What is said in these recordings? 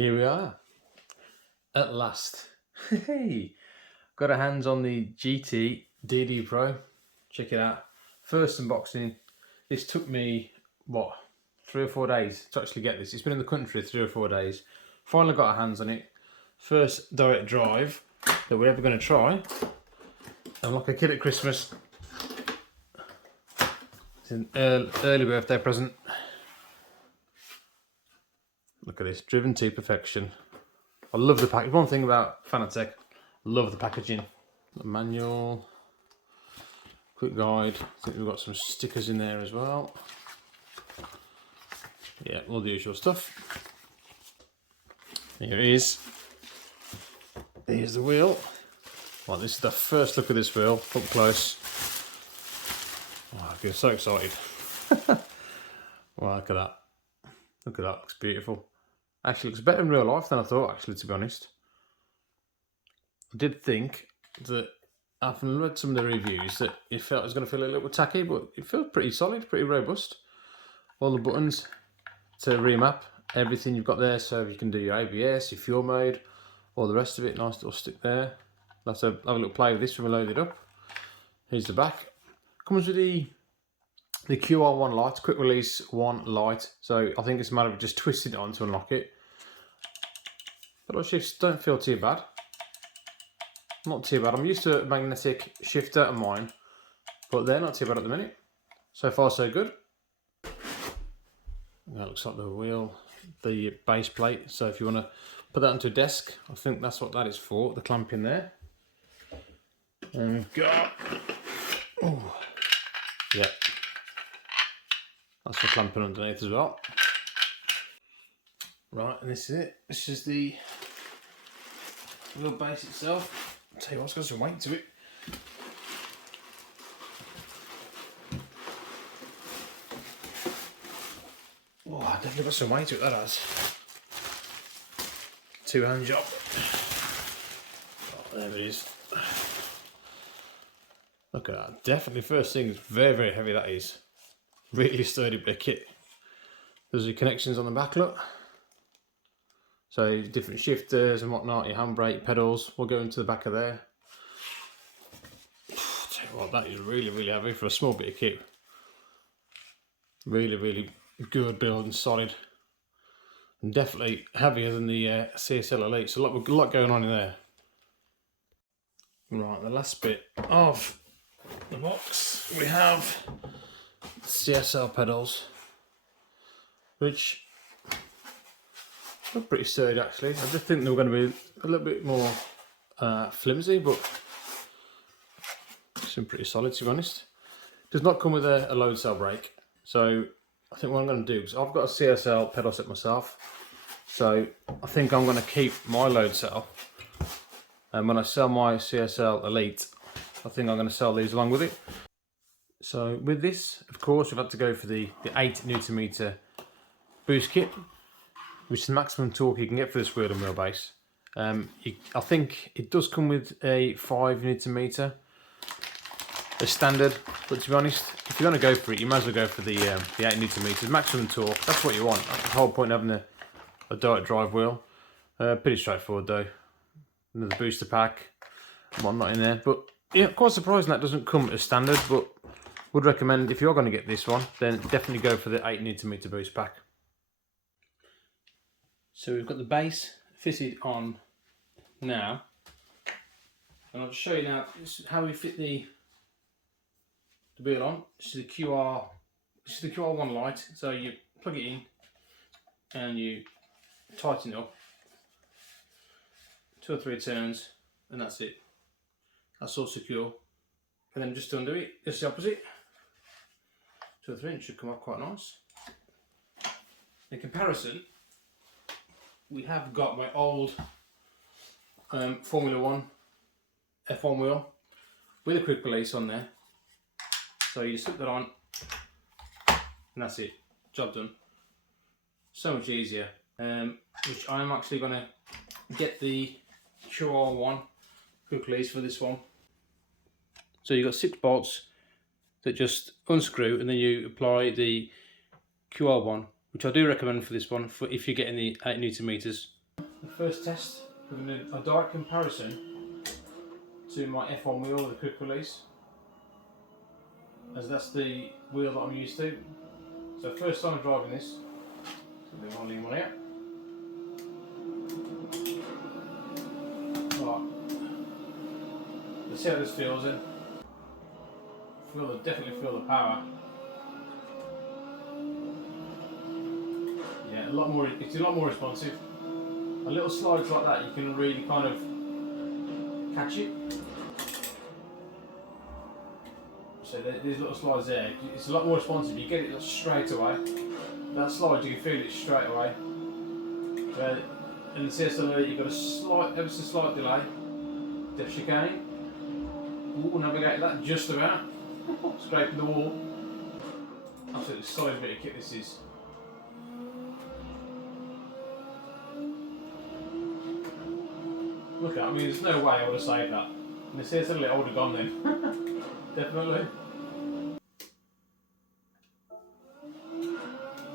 Here we are, at last. Hey, got our hands on the GT DD Pro. Check it out. First unboxing. This took me, what, 3 or 4 days to actually get this. It's been in the country 3 or 4 days. Finally got our hands on it. First direct drive that we're ever going to try. I'm like a kid at Christmas. It's an early birthday present. Look at this, driven to perfection. I love the package. One thing about Fanatec, love the packaging. The manual, quick guide. I think we've got some stickers in there as well. Yeah, all the usual stuff. Here it is. Here's the wheel. Well, this is the first look of this wheel up close. Oh, I feel so excited. Well, look at that. Look at that, looks beautiful. Actually, looks better in real life than I thought, actually, to be honest. I did think that, after read some of the reviews, that it felt it was going to feel a little bit tacky, but it feels pretty solid, pretty robust. All the buttons to remap, everything you've got there, so you can do your ABS, your fuel mode, all the rest of it, nice little stick there. Let's have a little play with this when we load it up. Here's the back. Comes with the QR1 light, quick release 1 light, so I think it's a matter of just twisting it on to unlock it. Pedal shifts don't feel too bad. Not too bad. I'm used to a magnetic shifter on mine, but they're not too bad at the minute. So far so good. That looks like the wheel, the base plate, so if you want to put that onto a desk, I think that's what that is for, the clamp in there. And we've got, oh, yeah, that's for clamping underneath as well. Right, and this is it. This is the wheel base itself. I'll tell you what, it's got some weight to it. Oh, I definitely got some weight to it, that has. 2-hand job. Oh, there it is. Look at that. Definitely first thing is very, very heavy, that is. Really sturdy bit of kit. There's the connections on the back, look. So different shifters and whatnot, your handbrake, pedals, will go into the back of there. Tell you what, that is really, really heavy for a small bit of kit. Really, really good build and solid. And definitely heavier than the CSL Elite, so a lot going on in there. Right, the last bit of the box, we have CSL pedals, which look pretty sturdy actually. I just think they were going to be a little bit more flimsy, but seem pretty solid to be honest. Does not come with a load cell brake, so I think what I'm going to do is I've got a CSL pedal set myself, so I think I'm going to keep my load cell, and when I sell my CSL Elite, I think I'm going to sell these along with it. So with this, of course, we've had to go for the 8 Nm boost kit, which is the maximum torque you can get for this wheel and wheelbase. I think it does come with a 5 Nm as standard, but to be honest, if you're going to go for it, you might as well go for the 8 Nm maximum torque. That's what you want. That's the whole point of having a direct drive wheel. Pretty straightforward though. Another booster pack and whatnot in there, but yeah, quite surprising that doesn't come as standard, but would recommend if you're going to get this one, then definitely go for the 8 Nm boost pack. So we've got the base fitted on now, and I'll just show you now how we fit the wheel on. This is the QR1 light, so you plug it in and you tighten it up 2 or 3 turns, and that's it. That's all secure. And then just undo it, just the opposite. 2 or 3, it should come off quite nice. In comparison, we have got my old Formula 1 F1 wheel with a quick release on there. So you just slip that on and that's it, job done. So much easier, which I am actually going to get the QR1 quick release for this one. So you've got 6 bolts that just unscrew, and then you apply the QR1, which I do recommend for this one, for if you're getting the 8 Nm first test with a direct comparison to my F1 wheel with a quick release, as that's the wheel that I'm used to. So first time driving this, so we want to lean one out. Right, let's see how this feels in. Definitely feel the power. Yeah, it's a lot more responsive. A little slides like that, you can really kind of catch it. So these little slides there, it's a lot more responsive. You get it straight away. That slide, you can feel it straight away. In the CSL, you've got a ever so slight delay. Depth chicane. Ooh, navigate that just about. Scraping the wall. Absolutely solid bit of kit this is. Look at that, I mean there's no way I would have saved that. In the CSL I would have gone then. Definitely.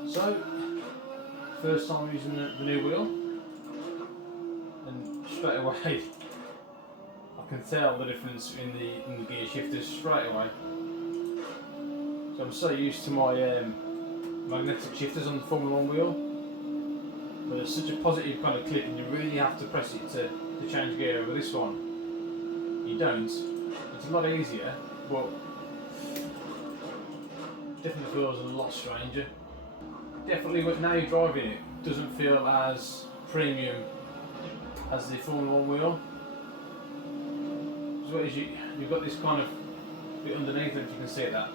So, first time using the new wheel, and straight away I can tell the difference in the gear shifters straight away. So I'm so used to my magnetic shifters on the Formula 1 wheel, but it's such a positive kind of click and you really have to press it to change gear. Over this one, you don't. It's a lot easier, but definitely feels a lot stranger. Definitely, now you're driving it, doesn't feel as premium as the Formula 1 wheel. As well as you've got this kind of bit underneath it, if you can see that.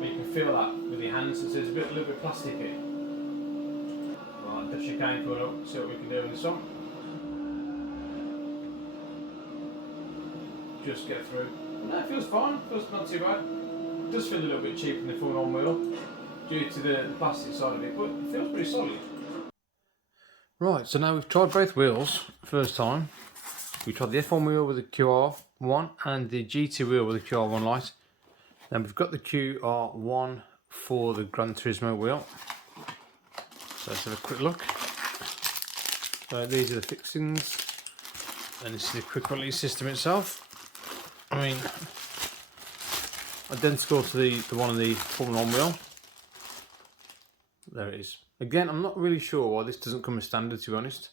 But you can feel that with your hands, so it's a little bit plasticky. Right, depth chicane coming up, see what we can do in this one. Just get through. No, it feels fine, feels not too bad. It does feel a little bit cheap in the Formula 1 wheel due to the plastic side of it, but it feels pretty solid. Right, so now we've tried both wheels first time. We tried the F1 wheel with the QR1 and the GT wheel with the QR1 light. Then we've got the QR1 for the Gran Turismo wheel. So let's have a quick look. So these are the fixings, and this is the quick release system itself. I mean, identical to the one on the Formula 1 wheel. There it is. Again, I'm not really sure why this doesn't come as standard, to be honest.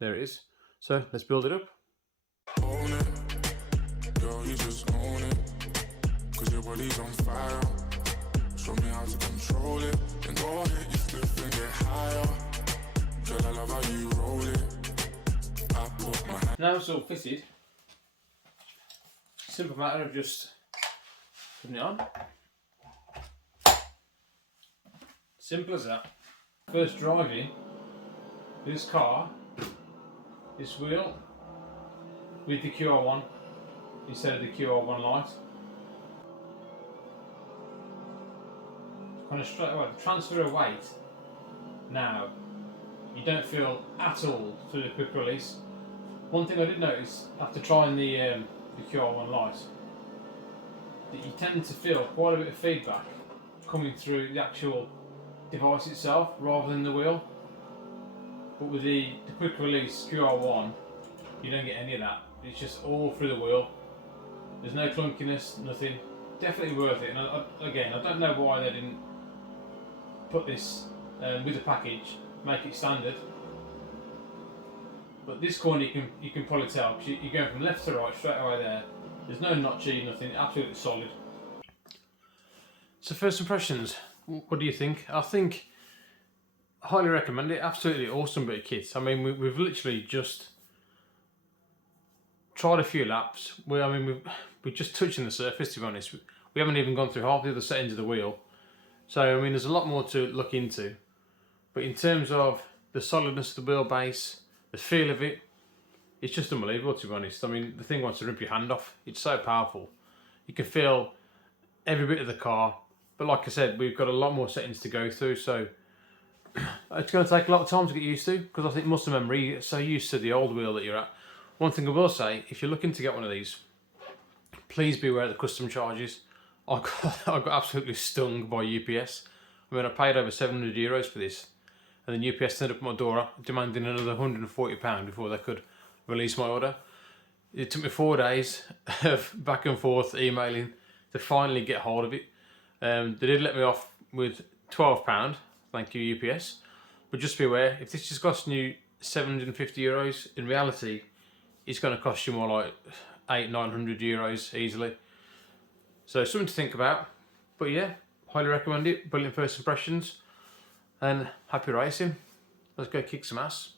There it is. So let's build it up. Own it, girl, you just own it. 'Cause your body's on fire. Show me how to control it. And go ahead, you flip and get higher. Girl, I love how you roll it. I put my hand. Now it's all fitted. Simple matter of just putting it on. Simple as that. First driving this car, this wheel, with the QR1 instead of the QR1 light. Kind of straight away, the transfer of weight now, you don't feel at all through the quick release. One thing I did notice after trying the QR1 light, that you tend to feel quite a bit of feedback coming through the actual device itself rather than the wheel. But with the quick release QR1, you don't get any of that. It's just all through the wheel. There's no clunkiness, nothing. Definitely worth it. And again, I don't know why they didn't put this with the package, make it standard. But this corner you can probably tell because you're going from left to right straight away there. There's no notchy, nothing. Absolutely solid. So first impressions, what do you think? I think I highly recommend it. Absolutely awesome bit of kit. I mean, we've literally just tried a few laps. We're just touching the surface, to be honest. We haven't even gone through half the other settings of the wheel. So I mean, there's a lot more to look into. But in terms of the solidness of the wheelbase, the feel of it, it's just unbelievable, to be honest. I mean, the thing wants to rip your hand off. It's so powerful. You can feel every bit of the car. But like I said, we've got a lot more settings to go through, so it's going to take a lot of time to get used to, because I think muscle memory, you get so used to the old wheel that you're at. One thing I will say, if you're looking to get one of these, please be aware of the custom charges. I got absolutely stung by UPS. I mean, I paid over €700 for this, and then UPS turned up at my door demanding another £140 before they could release my order. It took me 4 days of back and forth emailing to finally get hold of it. They did let me off with £12, thank you UPS. But just be aware, if this is costing you €750, in reality, it's going to cost you more like €800-900 easily. So something to think about. But yeah, highly recommend it. Brilliant first impressions. And happy racing. Let's go kick some ass.